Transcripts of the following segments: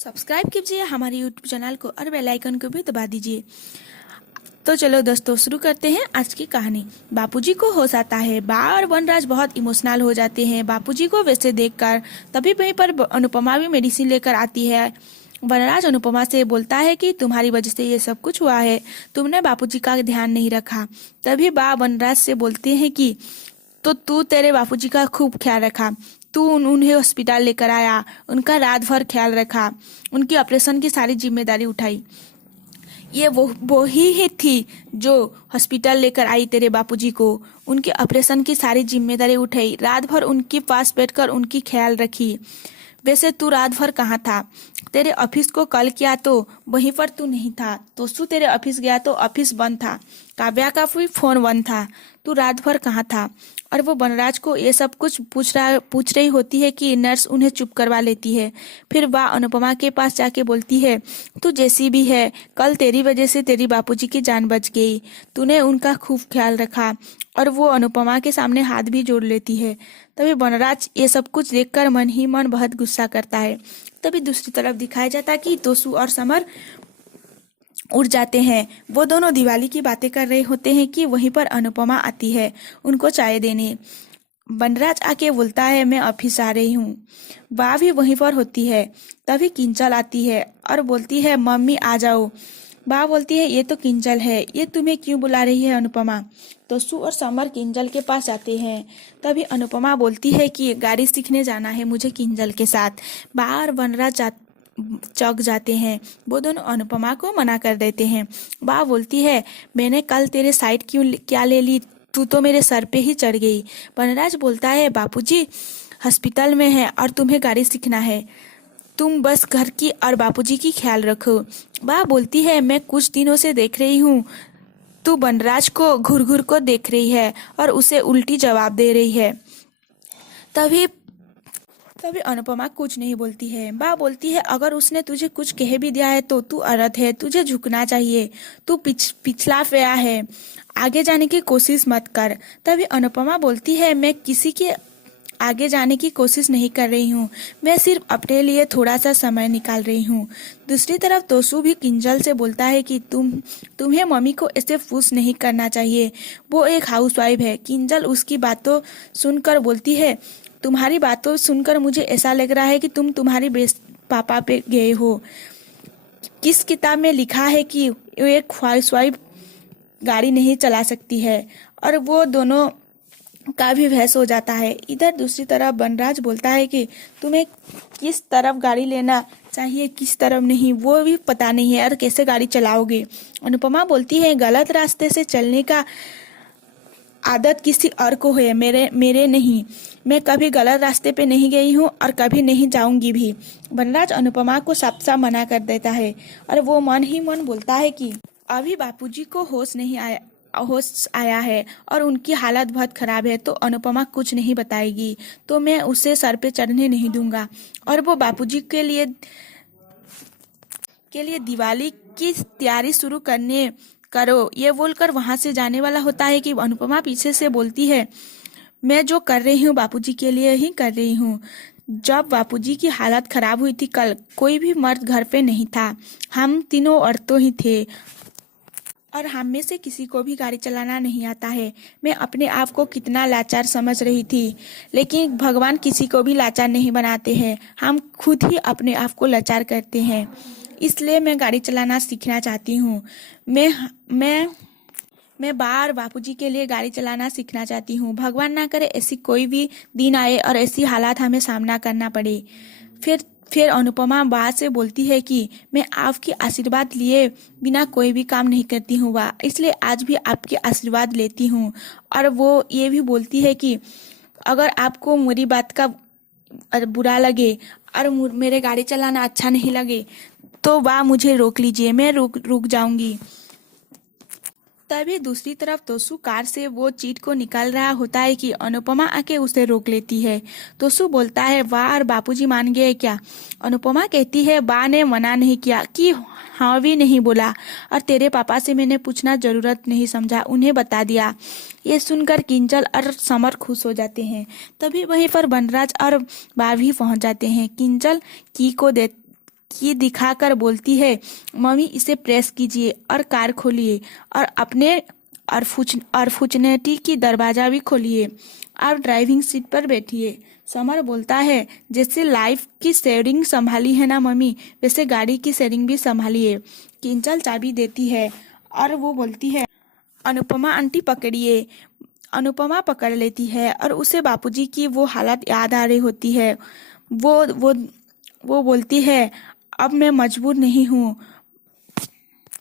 Subscribe कीजिए हमारे YouTube channel को और बेल आइकन को भी दबा दीजिए। तो चलो दोस्तों शुरू करते हैं आज की कहानी। बापूजी को होश आता है। बा और वनराज बहुत इमोशनल हो जाते हैं बापूजी को वैसे देखकर। तभी वहीं पर अनुपमा भी मेडिसिन लेकर आती है। वनराज अनुपमा से बोलता है कि तुम्हारी वजह से ये सब कुछ हुआ है, तुमने बापूजी का ध्यान नहीं रखा। तभी बा वनराज से बोलते हैं कि तो तू तेरे बापूजी का खूब ख्याल रखा, तू उन्हें हॉस्पिटल लेकर आया, उनका रात भर ख्याल रखा, उनकी ऑपरेशन की सारी जिम्मेदारी उठाई। ये वो ही थी जो हॉस्पिटल लेकर आई तेरे बापूजी को, उनके ऑपरेशन की सारी जिम्मेदारी उठाई, रात भर उनके पास बैठकर उनकी ख्याल रखी। वैसे तू रात भर कहाँ था? तेरे ऑफिस को कॉल किया तो वहीं पर तू नहीं था। तोसू तेरे ऑफिस गया तो ऑफिस बंद था। काव्या का भी फोन बंद था। तू रात भर कहाँ था? और वो वनराज को ये सब कुछ पूछ रही होती है कि नर्स उन्हें चुप करवा लेती है। फिर वह अनुपमा के पास जाके बोलती है, तू जैसी भी है, कल तेरी वजह से तेरी बापूजी की जान बच गई, तूने उनका खूब ख्याल रखा। और वो अनुपमा के सामने हाथ भी जोड़ लेती है। तभी वनराज ये सब कुछ देखकर मन ही मन बहुत गुस्सा करता है। तभी दूसरी तरफ दिखाया जाता कि तोसू और समर उड़ जाते हैं। वो दोनों दिवाली की बातें कर रहे होते हैं कि वहीं पर अनुपमा आती है उनको चाय देने। वनराज आके बोलता है, मैं ऑफिस आ रही हूँ। वह भी वहीं पर होती है। तभी किंजल आती है और बोलती है, मम्मी आ जाओ। बा बोलती है, ये तो किंजल है, ये तुम्हें क्यों बुला रही है अनुपमा? तोसू और समर किंजल के पास जाते हैं। तभी अनुपमा बोलती है कि गाड़ी सीखने जाना है मुझे किंजल के साथ। बा और वनराज चौक जाते हैं। वो दोनों अनुपमा को मना कर देते हैं। बा बोलती है, मैंने कल तेरे साइड क्या ले ली, तू तो मेरे सर पे ही चढ़ गई। वनराज बोलता है, बापूजी हॉस्पिटल में है और तुम्हें गाड़ी सीखना है, तुम बस घर की और बापूजी की ख्याल रखो। बा बोलती है, मैं कुछ दिनों से देख रही हूँ तू वनराज को घूर घूर को देख रही है और उसे उल्टी जवाब दे रही है। तभी तभी अनुपमा कुछ नहीं बोलती है। बा बोलती है, अगर उसने तुझे कुछ कह भी दिया है तो तू औरत है, तुझे झुकना चाहिए, तू पिछला गया है, आगे जाने की कोशिश मत कर। तभी अनुपमा बोलती है, मैं किसी के आगे जाने की कोशिश नहीं कर रही हूँ, मैं सिर्फ अपने लिए थोड़ा सा समय निकाल रही हूँ। दूसरी तरफ तोसू भी किंजल से बोलता है कि तुम्हें मम्मी को ऐसे पुश नहीं करना चाहिए, वो एक हाउसवाइफ है। किंजल उसकी बातों सुनकर बोलती है, तुम्हारी बातों सुनकर मुझे ऐसा लग रहा है कि तुम तुम्हारी बेस्ट पापा पे गए हो। किस किताब में लिखा है कि एक हाउसवाइफ गाड़ी नहीं चला सकती है? और वो दोनों का भी बहस हो जाता है। इधर दूसरी तरफ वनराज बोलता है कि तुम्हें किस तरफ गाड़ी लेना चाहिए किस तरफ नहीं वो भी पता नहीं है और कैसे गाड़ी चलाओगे। अनुपमा बोलती है, गलत रास्ते से चलने का आदत किसी और को है, मेरे नहीं। मैं कभी गलत रास्ते पे नहीं गई हूँ और कभी नहीं जाऊंगी भी। वनराज अनुपमा को साफ साफ मना कर देता है और वो मन ही मन बोलता है कि अभी बापूजी को होश आया है और उनकी हालत बहुत खराब है, तो अनुपमा कुछ नहीं बताएगी तो मैं उसे सर पे चढ़ने नहीं दूंगा। और वो बापूजी के लिए दिवाली की तैयारी शुरू करो ये बोलकर वहां से जाने वाला होता है कि अनुपमा पीछे से बोलती है, मैं जो कर रही हूँ बापूजी के लिए ही कर रही हूँ। जब बापूजी की हालत खराब हुई थी कल, कोई भी मर्द घर पे नहीं था, हम तीनों औरतों ही थे और हम में से किसी को भी गाड़ी चलाना नहीं आता है। मैं अपने आप को कितना लाचार समझ रही थी, लेकिन भगवान किसी को भी लाचार नहीं बनाते हैं, हम खुद ही अपने आप को लाचार करते हैं। इसलिए मैं गाड़ी चलाना सीखना चाहती हूँ। मैं बार बापूजी के लिए गाड़ी चलाना सीखना चाहती हूँ। भगवान ना करे ऐसी कोई भी दिन आए और ऐसी हालात हमें सामना करना पड़े। फिर अनुपमा बा से बोलती है कि मैं आपके आशीर्वाद लिए बिना कोई भी काम नहीं करती हूँ बा, इसलिए आज भी आपके आशीर्वाद लेती हूँ। और वो ये भी बोलती है कि अगर आपको मेरी बात का बुरा लगे और मेरे गाड़ी चलाना अच्छा नहीं लगे तो बा मुझे रोक लीजिए, मैं रुक जाऊंगी। तभी दूसरी तरफ तोसू कार से वो चीट को निकाल रहा होता है कि अनुपमा आके उसे रोक लेती है। तोसू बोलता है, वाह और बापूजी मान गए क्या? अनुपमा कहती है, बा ने मना नहीं किया कि हाँ भी नहीं बोला और तेरे पापा से मैंने पूछना जरूरत नहीं समझा, उन्हें बता दिया। ये सुनकर किंजल और समर खुश हो जाते हैं। तभी वहीं पर वनराज और बा भी पहुंच जाते हैं। किंजल की दिखाकर बोलती है, मम्मी इसे प्रेस कीजिए और कार खोलिए और अपने फॉर्चुनेटी की दरवाजा भी खोलिए और ड्राइविंग सीट पर बैठिए। समर बोलता है, जैसे लाइफ की शेयरिंग संभाली है ना मम्मी, वैसे गाड़ी की शेयरिंग भी संभालिए। किंजल चाबी देती है और वो बोलती है, अनुपमा आंटी पकड़िए। अनुपमा पकड़ लेती है और उसे बापूजी की वो हालत याद आ रही होती है। वो वो वो बोलती है, अब मैं मजबूर नहीं हूँ,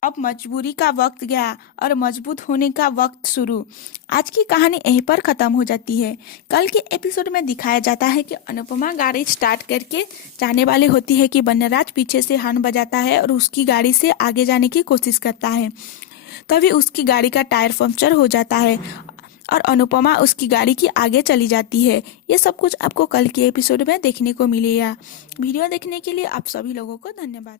अब मजबूरी का वक्त गया और मजबूत होने का वक्त शुरू। आज की कहानी यहीं पर खत्म हो जाती है। कल के एपिसोड में दिखाया जाता है कि अनुपमा गाड़ी स्टार्ट करके जाने वाली होती है कि बनराज पीछे से हॉर्न बजाता है और उसकी गाड़ी से आगे जाने की कोशिश करता है। तभी उसकी गाड़ी का टायर पंक्चर हो जाता है और अनुपमा उसकी गाड़ी की आगे चली जाती है। ये सब कुछ आपको कल के एपिसोड में देखने को मिलेगा। वीडियो देखने के लिए आप सभी लोगों को धन्यवाद।